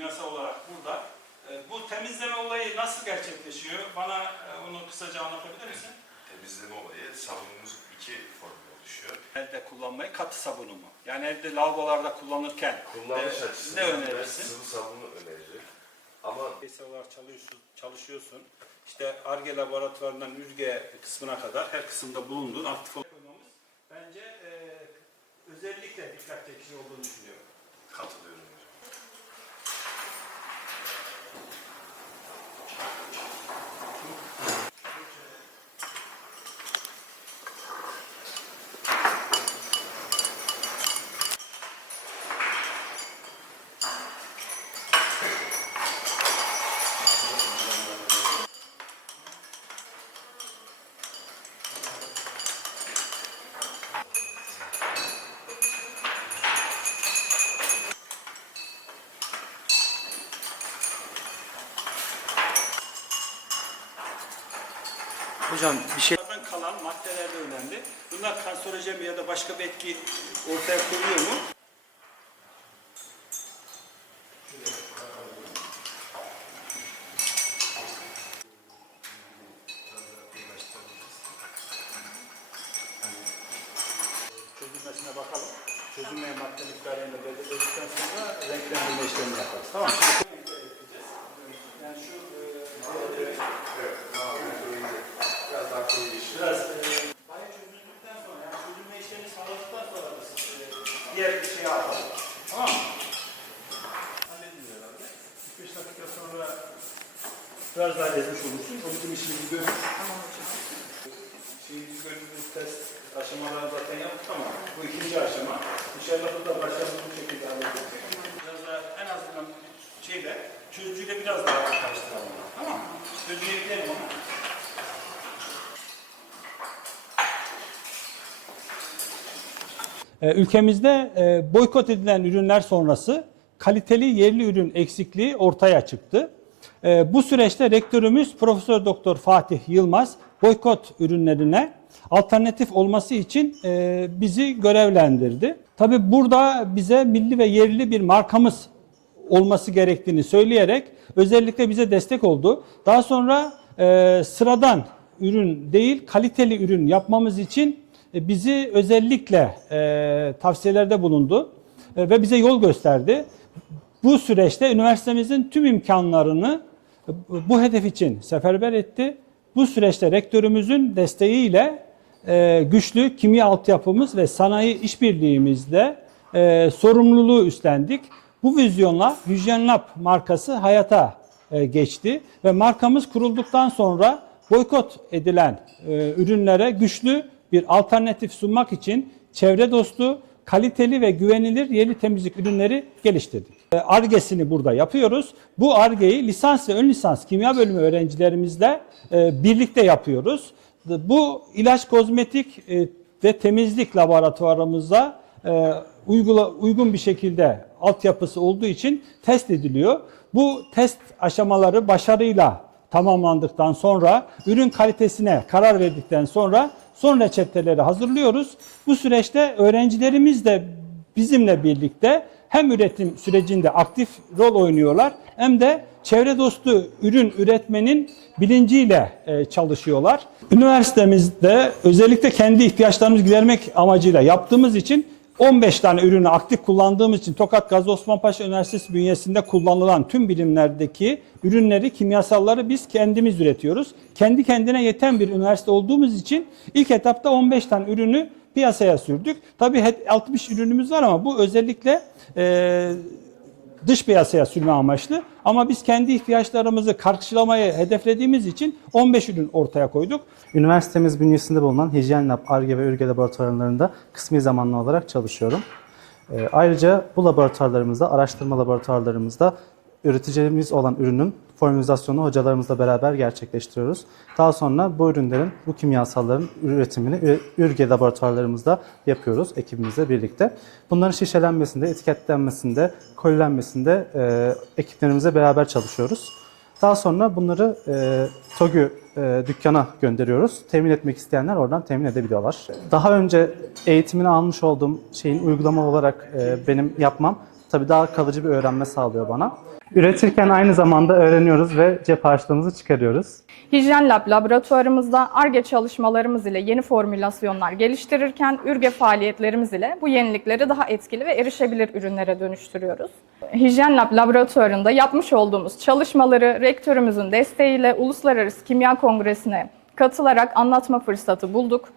kimyasal olarak burada. E, bu temizleme olayı nasıl gerçekleşiyor? Bana e, onu kısaca anlatabilir misin? Temizleme olayı sabunumuz iki formda oluşuyor. Evde kullanmayı katı sabunu mu? Yani evde lavabolarda kullanırken Kullanış açısından ne ben önerirsin? sıvı sabunu öneririm. Ama Bireysel olarak çalışıyorsun, çalışıyorsun. İşte ARGE laboratuvarından ÜRGE kısmına kadar her kısımda bulundun. Aktif olmamız bence e, özellikle dikkat çekici olduğunu düşünüyorum. katılıyorum hocam. Hocam bir şey kalan maddeler de önemli. Bunlar kanserojen mi ya da başka bir etki ortaya koyuyor mu? Çözülmesine bakalım. Çözülmeyen madde miktarıyla belirledikten sonra renklendirme işlemini yaparız. Tamam. Şimdi yani şu e, Biraz e, bayı çözüldükten sonra, yani çözülme işlemi sağladıktan sonra biz e, diğer şeye atalım. Tamam mı? Halledilir herhalde. 45 dakika sonra biraz daha ezmiş olursun. O bizim işimizi görür. Tamam hocam. Şeyimizi gönüllü test aşamaları zaten yaptık ama bu ikinci aşama. İnşallah bu da başarılı bir şekilde halledecek. Biraz daha en azından şeyle, çözücüyle biraz daha karıştıralım. Tamam mı? Çözücüye gidelim ama. Ülkemizde e, boykot edilen ürünler sonrası kaliteli yerli ürün eksikliği ortaya çıktı. E, Bu süreçte rektörümüz Profesör Doktor Fatih Yılmaz boykot ürünlerine alternatif olması için e, bizi görevlendirdi. Tabii burada bize milli ve yerli bir markamız olması gerektiğini söyleyerek özellikle bize destek oldu. Daha sonra e, sıradan ürün değil kaliteli ürün yapmamız için e, bizi özellikle e, tavsiyelerde bulundu e, ve bize yol gösterdi. Bu süreçte üniversitemizin tüm imkanlarını e, bu hedef için seferber etti. Bu süreçte rektörümüzün desteğiyle e, güçlü kimya altyapımız ve sanayi işbirliğimizde e, sorumluluğu üstlendik. Bu vizyonla Hijyen Lab markası hayata e, geçti ve markamız kurulduktan sonra boykot edilen e, ürünlere güçlü bir alternatif sunmak için çevre dostu, kaliteli ve güvenilir yerli temizlik ürünleri geliştirdik. E, Argesini burada yapıyoruz. Bu Arge'yi lisans ve ön lisans kimya bölümü öğrencilerimizle e, birlikte yapıyoruz. Bu ilaç kozmetik e, ve temizlik laboratuvarımızda e, uygun bir şekilde altyapısı olduğu için test ediliyor. Bu test aşamaları başarıyla tamamlandıktan sonra ürün kalitesine karar verdikten sonra son reçeteleri hazırlıyoruz. Bu süreçte öğrencilerimiz de bizimle birlikte hem üretim sürecinde aktif rol oynuyorlar hem de çevre dostu ürün üretmenin bilinciyle e, çalışıyorlar. Üniversitemizde özellikle kendi ihtiyaçlarımızı gidermek amacıyla yaptığımız için 15 tane ürünü aktif kullandığımız için Tokat Gazi Osman Paşa Üniversitesi bünyesinde kullanılan tüm bilimlerdeki ürünleri, kimyasalları biz kendimiz üretiyoruz. Kendi kendine yeten bir üniversite olduğumuz için ilk etapta 15 tane ürünü piyasaya sürdük. Tabii he- 60 ürünümüz var ama bu özellikle e, dış piyasaya sürme amaçlı. Ama biz kendi ihtiyaçlarımızı karşılamayı hedeflediğimiz için 15 ürün ortaya koyduk. üniversitemiz bünyesinde bulunan Hijyen Lab, ARGE ve ÜRGE laboratuvarlarında kısmi zamanlı olarak çalışıyorum. Ee, Ayrıca bu laboratuvarlarımızda, araştırma laboratuvarlarımızda üreticimiz olan ürünün formülizasyonu hocalarımızla beraber gerçekleştiriyoruz. Daha sonra bu ürünlerin, bu kimyasalların üretimini ÜRGE laboratuvarlarımızda yapıyoruz ekibimizle birlikte. Bunların şişelenmesinde, etiketlenmesinde, kolilenmesinde e, ekiplerimizle beraber çalışıyoruz. Daha sonra bunları e, TOGÜ e, dükkana gönderiyoruz. Temin etmek isteyenler oradan temin edebiliyorlar. Daha önce eğitimini almış olduğum şeyin uygulama olarak e, benim yapmam tabii daha kalıcı bir öğrenme sağlıyor bana. Üretirken aynı zamanda öğreniyoruz ve cep harçlığımızı çıkarıyoruz. Hijyen Lab laboratuvarımızda ARGE çalışmalarımız ile yeni formülasyonlar geliştirirken ürge faaliyetlerimiz ile bu yenilikleri daha etkili ve erişebilir ürünlere dönüştürüyoruz. Hijyen Lab laboratuvarında yapmış olduğumuz çalışmaları rektörümüzün desteğiyle Uluslararası Kimya Kongresi'ne katılarak anlatma fırsatı bulduk.